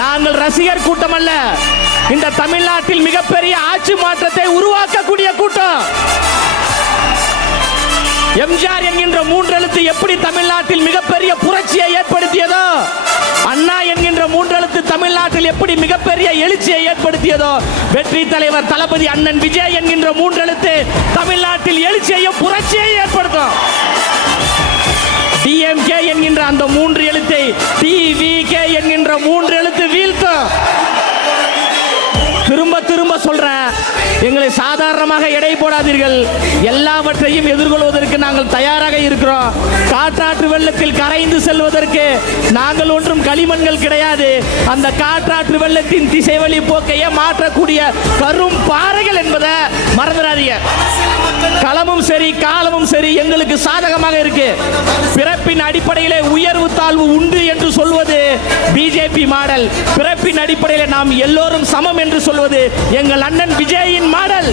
நாங்கள் ரசிகர் கூட்டம் அல்ல, இந்த தமிழ்நாட்டில் மிகப்பெரிய ஆட்சி மாற்றத்தை உருவாக்கக்கூடிய கூட்டம். எம்ஜிஆர் என்கின்ற மூன்றெழுத்து எப்படி தமிழ்நாட்டில் மிகப்பெரிய புரட்சியை ஏற்படுத்தியதோ, அண்ணா என்கின்ற மூன்றெழுத்து தமிழ்நாட்டில் எப்படி மிகப்பெரிய எழுச்சியை ஏற்படுத்தியதோ, வெற்றி தலைவர் தளபதி அண்ணன் விஜய் என்கின்ற மூன்றெழுத்து தமிழ்நாட்டில் எழுச்சியையும் புரட்சியையும் ஏற்படுத்தும். டிஎம்கே என்கின்ற அந்த மூன்று எழுத்தை டிவிகே என்கின்ற மூன்று எழுத்து வீழ்த்தும். திரும்ப திரும்ப சொல்றேன், எங்களை சாதாரணமாக எடை போடாதீர்கள். எல்லாவற்றையும் எதிர்கொள்வதற்கு நாங்கள் தயாராக இருக்கிறோம். காற்றாற்று வெள்ளத்தில் கரைந்து செல்வதற்கு நாங்கள் ஒன்றும் களிமண்கள் கிடையாது. அந்த காற்றாற்று வெள்ளத்தின் திசைவழி போக்கையே மாற்றக்கூடிய கரும் பாறைகள் என்பதை மறந்துடாதீங்க. களமும் சரி காலமும் சரி எங்களுக்கு சாதகமாக இருக்கு. பிறப்பின் அடிப்படையிலே உயர்வு தாழ்வு உண்டு என்று சொல்வது பிஜேபி மாடல். பிறப்பின் அடிப்படையில் நாம் எல்லோரும் சமம் என்று சொல்வது எங்கள் அண்ணன் விஜயின் மாடல்.